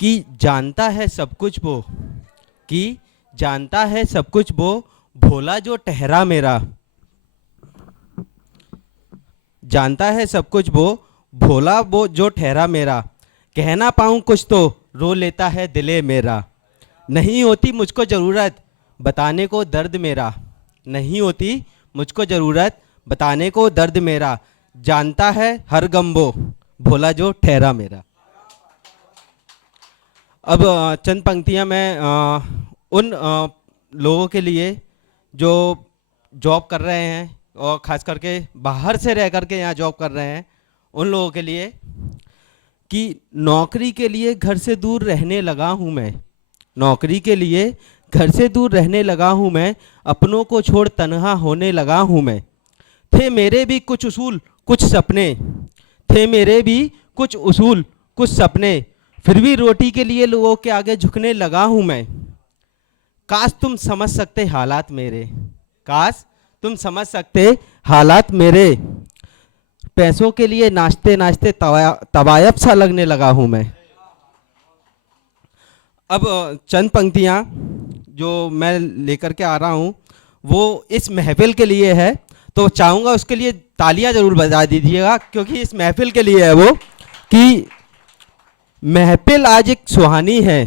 कि जानता है सब कुछ वो, कि जानता है सब कुछ वो, भोला जो ठहरा मेरा। जानता है सब कुछ वो, भोला वो जो ठहरा मेरा। कहना पाऊँ कुछ तो रो लेता है दिले मेरा। नहीं होती मुझको ज़रूरत बताने को दर्द मेरा। नहीं होती मुझको ज़रूरत बताने को दर्द मेरा। जानता है हर गम वो, भोला जो ठहरा मेरा। अब चंद पंक्तियां मैं उन लोगों के लिए जो जॉब कर रहे हैं और ख़ास करके बाहर से रह करके यहाँ जॉब कर रहे हैं, उन लोगों के लिए कि नौकरी के लिए घर से दूर रहने लगा हूँ मैं। नौकरी के लिए घर से दूर रहने लगा हूँ मैं, अपनों को छोड़ तन्हा होने लगा हूँ मैं। थे मेरे भी कुछ उसूल कुछ सपने, थे मेरे भी कुछ उसूल कुछ सपने, फिर भी रोटी के लिए लोगों के आगे झुकने लगा हूँ मैं। काश तुम समझ सकते हालात मेरे, काश तुम समझ सकते हालात मेरे। पैसों के लिए नाचते नाचते तवायब सा लगने लगा हूँ मैं। अब चंद पंक्तियाँ जो मैं लेकर के आ रहा हूँ वो इस महफिल के लिए है, तो चाहूँगा उसके लिए तालियां ज़रूर बजा दीजिएगा, क्योंकि इस महफिल के लिए है वो। कि महफिल आज एक सुहानी है,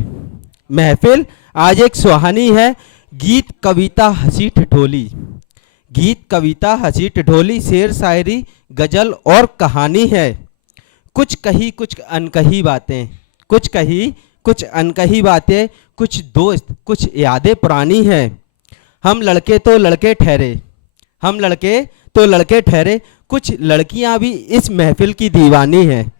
महफिल आज एक सुहानी है, गीत कविता हंसी ठिठोली, गीत कविता हंसी ठिठोली, शेर शायरी गजल और कहानी है। कुछ कही कुछ अनकही बातें, कुछ कही कुछ अनकही बातें, कुछ दोस्त कुछ यादें पुरानी हैं। हम लड़के तो लड़के ठहरे, हम लड़के तो लड़के ठहरे, कुछ लड़कियां भी इस महफिल की दीवानी हैं।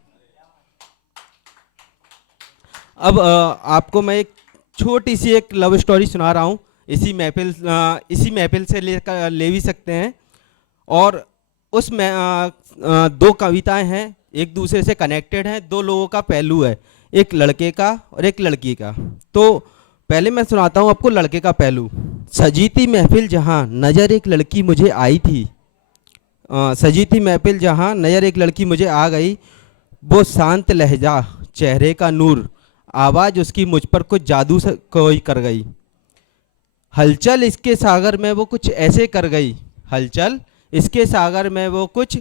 अब आपको मैं एक छोटी सी एक लव स्टोरी सुना रहा हूँ। इसी महफिल से ले भी सकते हैं। और उसमें दो कविताएं हैं, एक दूसरे से कनेक्टेड हैं, दो लोगों का पहलू है, एक लड़के का और एक लड़की का। तो पहले मैं सुनाता हूँ आपको लड़के का पहलू। सजी थी महफिल जहाँ नज़र एक लड़की मुझे आई थी, सजी थी महफिल जहाँ नज़र एक लड़की मुझे आ गई, वो शांत लहजा चेहरे का नूर, आवाज़ उसकी मुझ पर कुछ जादू कोई कर गई। हलचल इसके सागर में वो कुछ ऐसे कर गई, हलचल इसके सागर में वो कुछ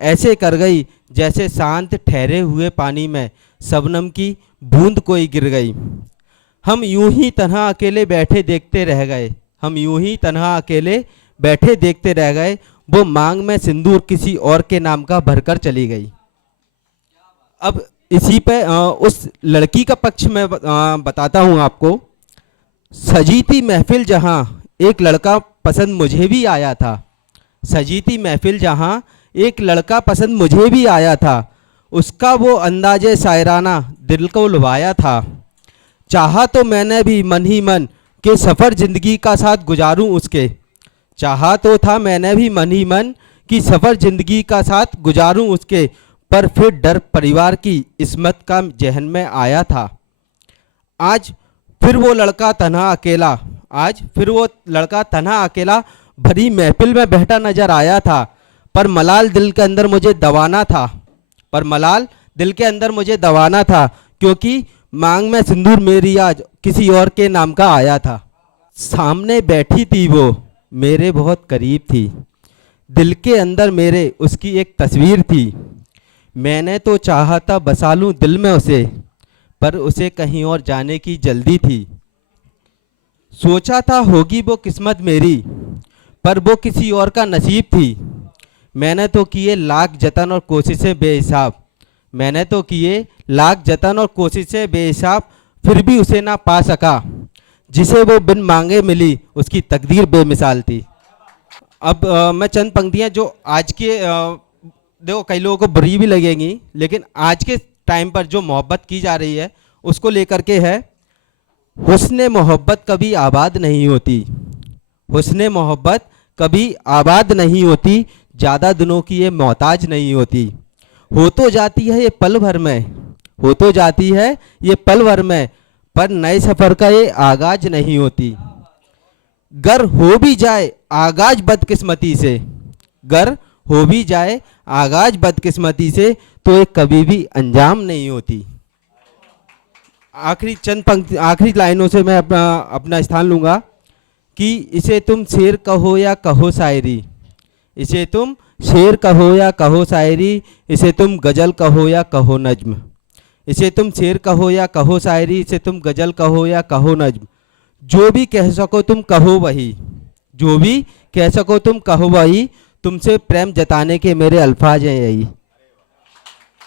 ऐसे कर गई, जैसे शांत ठहरे हुए पानी में शबनम की बूंद कोई गिर गई। हम यूं ही तन्हा अकेले बैठे देखते रह गए, हम यूं ही तन्हा अकेले बैठे देखते रह गए, वो मांग में सिंदूर किसी और के नाम का भरकर चली गई। अब इसी पे उस लड़की का पक्ष में बताता हूँ आपको। सजी थी महफिल जहाँ एक लड़का पसंद मुझे भी आया था, सजी थी महफिल जहाँ एक लड़का पसंद मुझे भी आया था, उसका वो अंदाजे शायराना दिल को लुभाया था। चाहा तो मैंने भी मन ही मन के सफ़र ज़िंदगी का साथ गुजारूं उसके, चाहा तो था मैंने भी मन ही मन कि सफ़र ज़िंदगी का साथ गुजारूं उसके, पर फिर डर परिवार की इस्मत का जहन में आया था। आज फिर वो लड़का तन्हा अकेला, आज फिर वो लड़का तन्हा अकेला भरी महफिल में बैठा नजर आया था, पर मलाल दिल के अंदर मुझे दबाना था, पर मलाल दिल के अंदर मुझे दबाना था, क्योंकि मांग में सिंदूर मेरी आज किसी और के नाम का आया था। सामने बैठी थी वो मेरे बहुत करीब थी, दिल के अंदर मेरे उसकी एक तस्वीर थी। मैंने तो चाहा था बसा लूं दिल में उसे, पर उसे कहीं और जाने की जल्दी थी। सोचा था होगी वो किस्मत मेरी, पर वो किसी और का नसीब थी। मैंने तो किए लाख जतन और कोशिशें बेहिसाब, मैंने तो किए लाख जतन और कोशिशें बेहिसाब, फिर भी उसे ना पा सका, जिसे वो बिन मांगे मिली उसकी तकदीर बेमिसाल थी। अब मैं चंद पंक्तियाँ जो आज के देखो कई लोगों को बुरी भी लगेंगी, लेकिन आज के टाइम पर जो मोहब्बत की जा रही है उसको लेकर के है। हुस्ने मोहब्बत कभी आबाद नहीं होती, हुस्ने मोहब्बत कभी आबाद नहीं होती, ज़्यादा दिनों की ये मोहताज नहीं होती। हो तो जाती है ये पल भर में, हो तो जाती है ये पल भर में, पर नए सफ़र का ये आगाज नहीं होती। गर हो भी जाए आगाज बदकिस्मती से, गर हो भी जाए आगाज बदकिस्मती से, तो ये कभी भी अंजाम नहीं होती। आखिरी चंद पंक्ति, आखिरी लाइनों से मैं अपना अपना स्थान लूँगा कि इसे तुम शेर कहो या कहो शायरी, इसे तुम शेर कहो या कहो शायरी, इसे तुम गज़ल कहो या कहो नज्म, इसे तुम शेर कहो या कहो शायरी, इसे तुम गज़ल कहो या कहो नज्म, जो भी कह सको तुम कहो वही, जो भी कह सको तुम कहो वही, तुमसे प्रेम जताने के मेरे अल्फाज हैं यही।